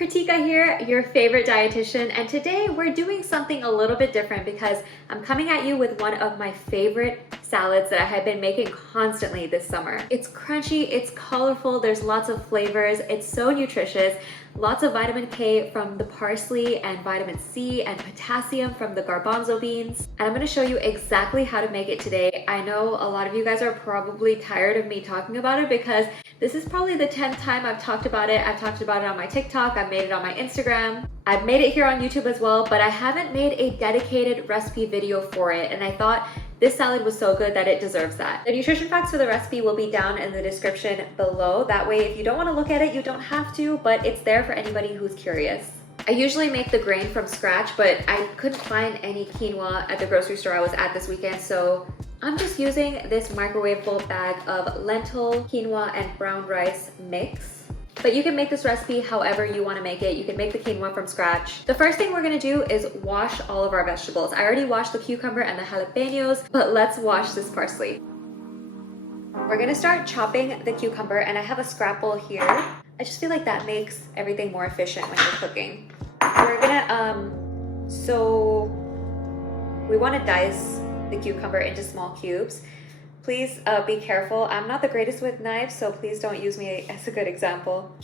Kritika here, your favorite dietitian, and today we're doing something a little bit different because I'm coming at you with one of my favorite salads that I have been making constantly this summer. It's crunchy, it's colorful, there's lots of flavors, it's so nutritious, lots of vitamin K from the parsley and vitamin C and potassium from the garbanzo beans. And I'm gonna show you exactly how to make it today. I know a lot of you guys are probably tired of me talking about it because this is probably the 10th time I've talked about it. I've talked about it on my TikTok, I've made it on my Instagram, I've made it here on YouTube as well, but I haven't made a dedicated recipe video for it, and I thought this salad was so good that it deserves that. The nutrition facts for the recipe will be down in the description below. That way, if you don't want to look at it, you don't have to, but it's there for anybody who's curious. I usually make the grain from scratch, but I couldn't find any quinoa at the grocery store I was at this weekend, so I'm just using this microwavable bag of lentil, quinoa, and brown rice mix. But you can make this recipe however you want to make it. You can make the quinoa from scratch. The first thing we're going to do is wash all of our vegetables. I already washed the cucumber and the jalapenos, but let's wash this parsley. We're going to start chopping the cucumber, and I have a scrapple here. I just feel like that makes everything more efficient when you're cooking. We're gonna, we want to dice the cucumber into small cubes. Please be careful. I'm not the greatest with knives, so please don't use me as a good example.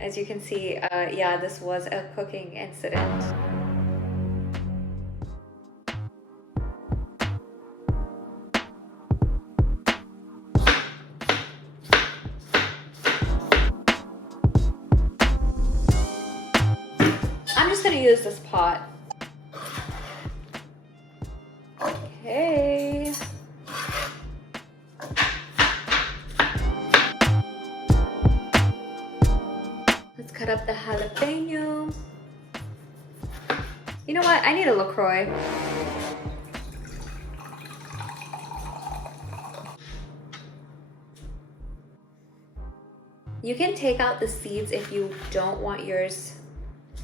As you can see, yeah, this was a cooking incident. I'm just gonna use this pot. Okay. Let's cut up the jalapeno. You know what? I need a LaCroix. You can take out the seeds if you don't want yours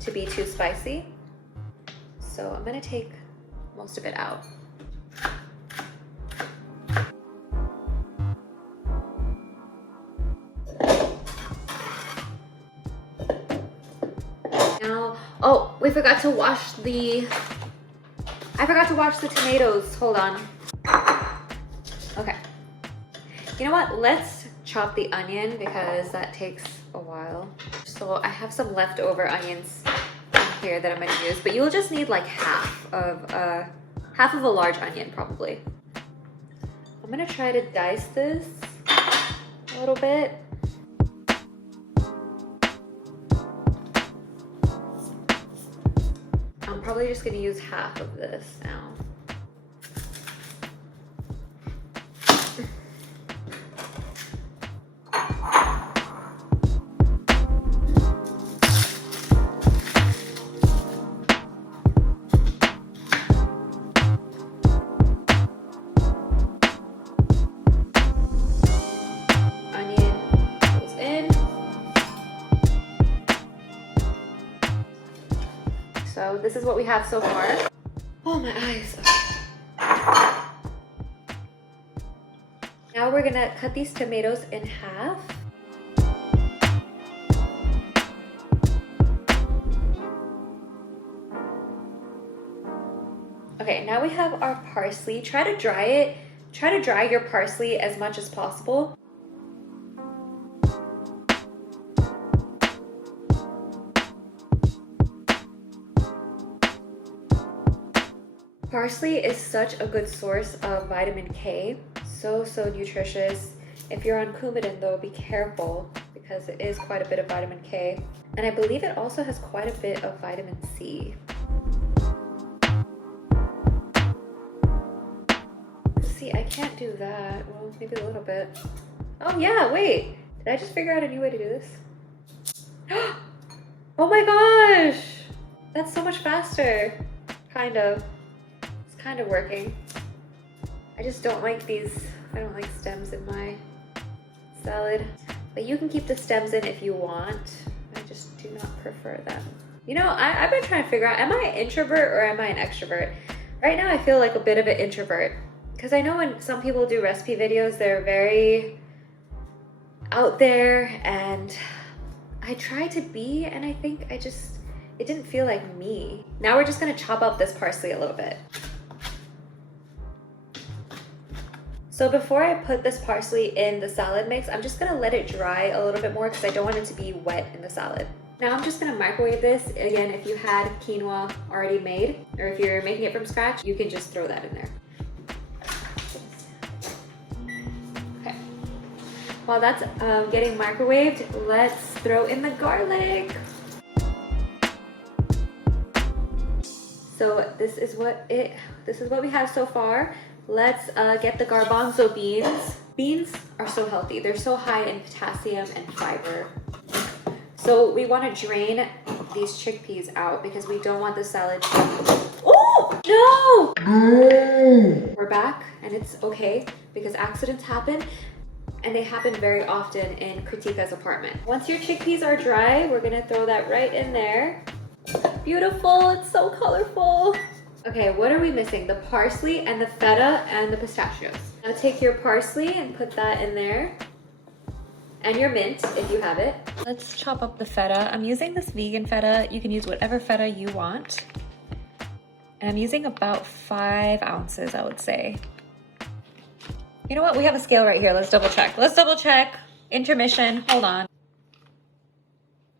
to be too spicy. So I'm gonna take most of it out. Now, oh, I forgot to wash the tomatoes. Hold on. Okay. You know what? Let's chop the onion because that takes a while. So I have some leftover onions in here that I'm gonna use, but you'll just need like half of a large onion probably. I'm gonna try to dice this a little bit. I'm probably just gonna use half of this now. So this is what we have so far. Oh, my eyes. Now we're gonna cut these tomatoes in half. Okay, now we have our parsley. Try to dry it. Try to dry your parsley as much as possible. Parsley is such a good source of vitamin K, so nutritious. If you're on Coumadin though, be careful because it is quite a bit of vitamin K. And I believe it also has quite a bit of vitamin C. See, I can't do that. Well, maybe a little bit. Oh yeah, wait. Did I just figure out a new way to do this? Oh my gosh! That's so much faster. Kind of working. I just don't like these, I don't like stems in my salad. But you can keep the stems in if you want. I just do not prefer them. You know, I've been trying to figure out, am I an introvert or am I an extrovert? Right now I feel like a bit of an introvert. Because I know when some people do recipe videos, they're very out there and I tried to be, and I think it didn't feel like me. Now we're just gonna chop up this parsley a little bit. So before I put this parsley in the salad mix, I'm just gonna let it dry a little bit more because I don't want it to be wet in the salad. Now I'm just gonna microwave this. Again, if you had quinoa already made, or if you're making it from scratch, you can just throw that in there. Okay. While that's getting microwaved, let's throw in the garlic. So this is what we have so far. Let's get the garbanzo beans. Beans are so healthy. They're so high in potassium and fiber. So we want to drain these chickpeas out because we don't want the salad to... Oh, no! We're back, and it's okay because accidents happen, and they happen very often in Kritika's apartment. Once your chickpeas are dry, we're gonna throw that right in there. Beautiful, it's so colorful. Okay, what are we missing? The parsley and the feta and the pistachios. Now take your parsley and put that in there. And your mint, if you have it. Let's chop up the feta. I'm using this vegan feta. You can use whatever feta you want. And I'm using about 5 ounces, I would say. You know what? We have a scale right here. Let's double check. Let's double check. Intermission. Hold on.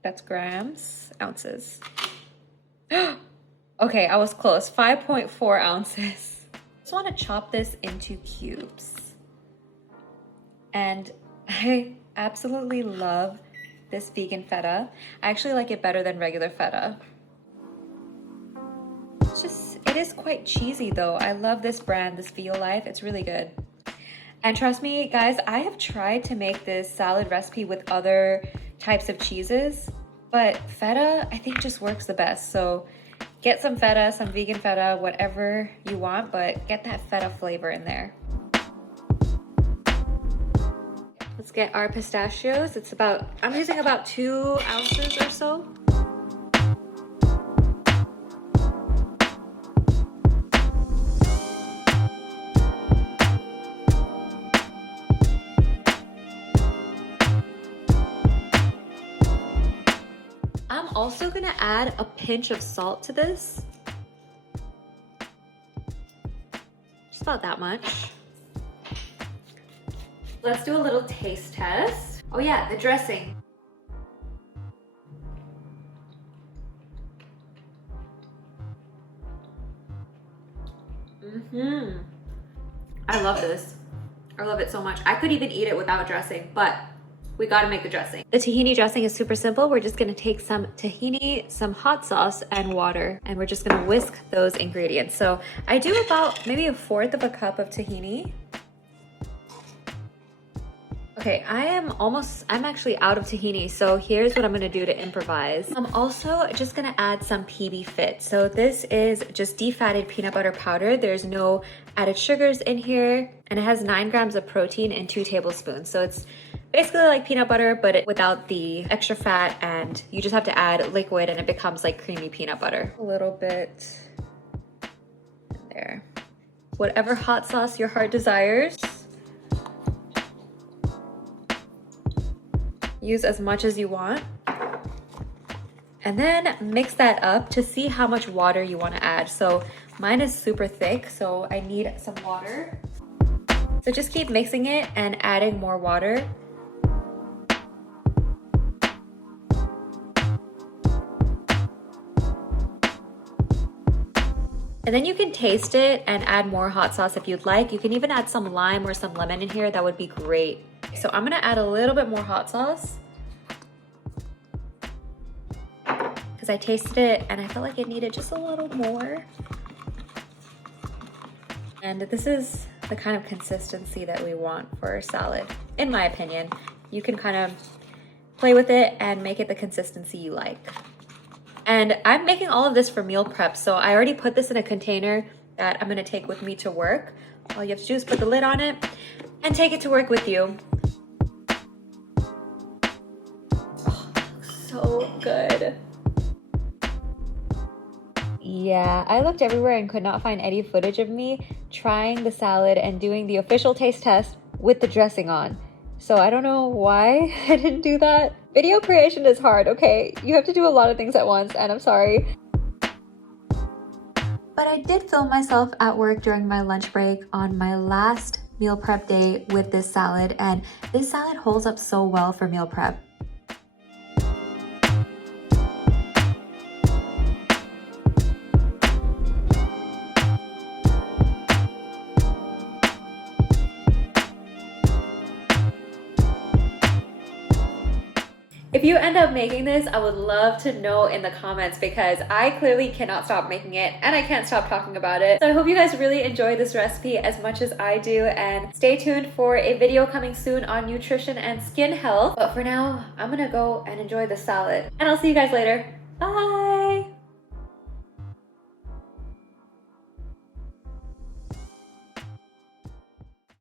That's grams, ounces. Okay, I was close. 5.4 ounces. I just want to chop this into cubes. And I absolutely love this vegan feta. I actually like it better than regular feta. It is quite cheesy though. I love this brand, this Feel Life. It's really good. And trust me, guys, I have tried to make this salad recipe with other types of cheeses, but feta, I think, just works the best. So get some feta, some vegan feta, whatever you want, but get that feta flavor in there. Let's get our pistachios. I'm using about 2 ounces or so. I'm also gonna add a pinch of salt to this. Just about that much. Let's do a little taste test. Oh yeah, the dressing. I love this. I love it so much. I could even eat it without dressing, but we gotta make the dressing. The tahini dressing is super simple. We're just gonna take some tahini, some hot sauce, and water, and we're just gonna whisk those ingredients. So I do about maybe 1/4 of a cup of tahini. Okay, I'm actually out of tahini, so here's what I'm gonna do to improvise. I'm also just gonna add some PB Fit. So this is just defatted peanut butter powder. There's no added sugars in here, and it has 9 grams of protein and 2 tablespoons. So it's basically like peanut butter, but without the extra fat, and you just have to add liquid and it becomes like creamy peanut butter. A little bit in there. Whatever hot sauce your heart desires. Use as much as you want. And then mix that up to see how much water you want to add. So mine is super thick, so I need some water. So just keep mixing it and adding more water. And then you can taste it and add more hot sauce if you'd like. You can even add some lime or some lemon in here. That would be great. So I'm gonna add a little bit more hot sauce because I tasted it and I felt like it needed just a little more. And this is the kind of consistency that we want for our salad, in my opinion. You can kind of play with it and make it the consistency you like. And I'm making all of this for meal prep, so I already put this in a container that I'm gonna take with me to work. All you have to do is put the lid on it and take it to work with you. Oh, so good. Yeah, I looked everywhere and could not find any footage of me trying the salad and doing the official taste test with the dressing on. So I don't know why I didn't do that. Video creation is hard, okay? You have to do a lot of things at once, and I'm sorry. But I did film myself at work during my lunch break on my last meal prep day with this salad, and this salad holds up so well for meal prep. If you end up making this, I would love to know in the comments because I clearly cannot stop making it and I can't stop talking about it. So I hope you guys really enjoy this recipe as much as I do, and stay tuned for a video coming soon on nutrition and skin health. But for now, I'm gonna go and enjoy the salad, and I'll see you guys later. Bye!